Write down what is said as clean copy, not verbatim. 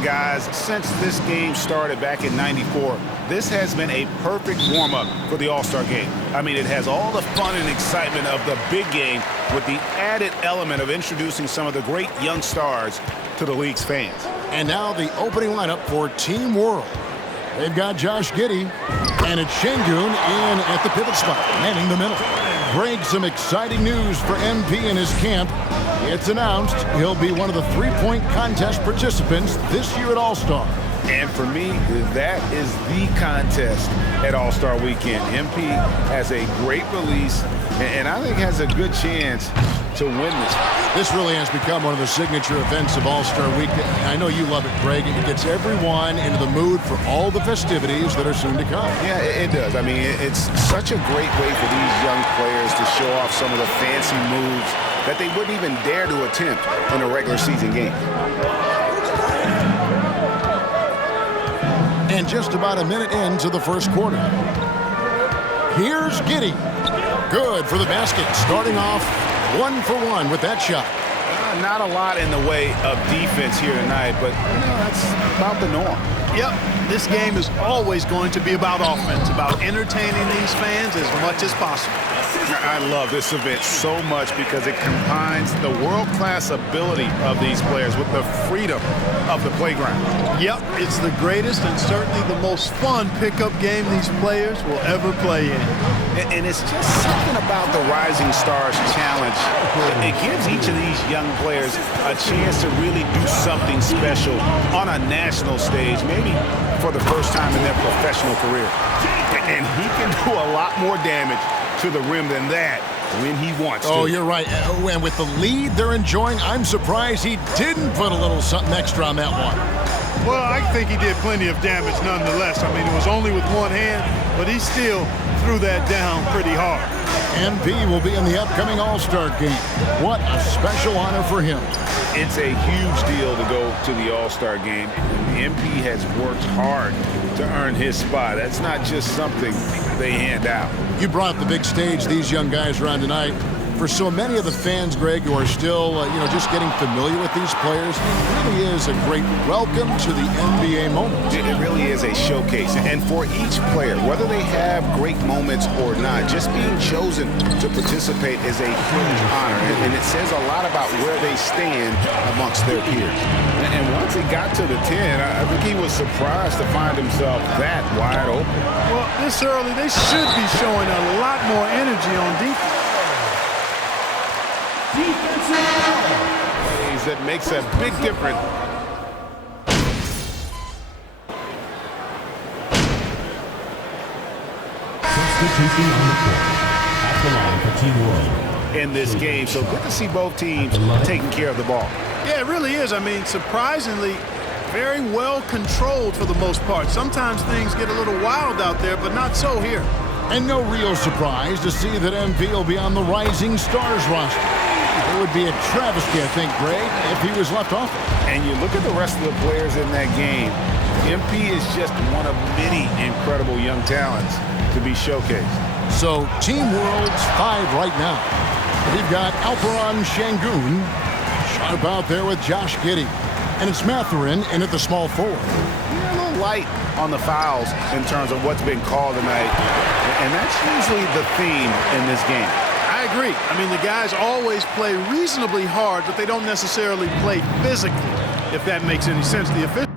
And guys, since this game started back in '94, this has been a perfect warm-up for the All-Star game. I mean, it has all the fun and excitement of the big game with the added element of introducing some of the great young stars to the league's fans. And now the opening lineup for Team World. They've got Josh Giddey, and it's Şengün in at the pivot spot, manning the middle. Greg, some exciting news for MP and his camp. It's announced he'll be one of the three-point contest participants this year at All-Star. And for me, that is the contest at All-Star Weekend. MP has a great release, and I think has a good chance to win this. This really has become one of the signature events of All-Star Weekend. I know you love it, Greg. It gets everyone into the mood for all the festivities that are soon to come. Yeah, it does. I mean, it's such a great way for these young players to show off some of the fancy moves that they wouldn't even dare to attempt in a regular season game. And just about a minute into the first quarter. Here's Giddey. Good for the basket, starting off 1 for 1 with that shot. Not a lot in the way of defense here tonight, but that's about the norm. Yep, this game is always going to be about offense, about entertaining these fans as much as possible. I love this event so much because it combines the world-class ability of these players with the freedom of the playground. Yep, it's the greatest and certainly the most fun pickup game these players will ever play in. And it's just something about the Rising Stars Challenge. It gives each of these young players a chance to really do something special on a national stage, maybe for the first time in their professional career. And he can do a lot more damage to the rim than that when he wants to. Oh, you're right. And with the lead they're enjoying, I'm surprised he didn't put a little something extra on that one. Well, I think he did plenty of damage nonetheless. I mean, it was only with one hand, but he still threw that down pretty hard. MP will be in the upcoming All-Star game. What a special honor for him. It's a huge deal to go to the All-Star game. MP has worked hard to earn his spot. That's not just something they hand out. You brought the big stage these young guys are on tonight. For so many of the fans, Greg, who are still, just getting familiar with these players, it really is a great welcome to the NBA moment. It really is a showcase. And for each player, whether they have great moments or not, just being chosen to participate is a huge honor. And it says a lot about where they stand amongst their peers. And once he got to the 10, I think he was surprised to find himself that wide open. Well, this early, they should be showing a lot more energy on defense. That makes a big difference. Substitution on the court at the line for Team World In this game, so good to see both teams taking care of the ball. Yeah, it really is. I mean, surprisingly, very well controlled for the most part. Sometimes things get a little wild out there, but not so here. And no real surprise to see that MP will be on the Rising Stars roster. It would be a travesty, I think, Greg, if he was left off. And you look at the rest of the players in that game, MP is just one of many incredible young talents to be showcased. So, Team World's 5 right now. We've got Alperen Şengün, sharp out there with Josh Giddey. And it's Mathurin in at the small forward. You're a little light on the fouls in terms of what's been called tonight. And that's usually the theme in this game. I agree. I mean, the guys always play reasonably hard, but they don't necessarily play physically, if that makes any sense. The official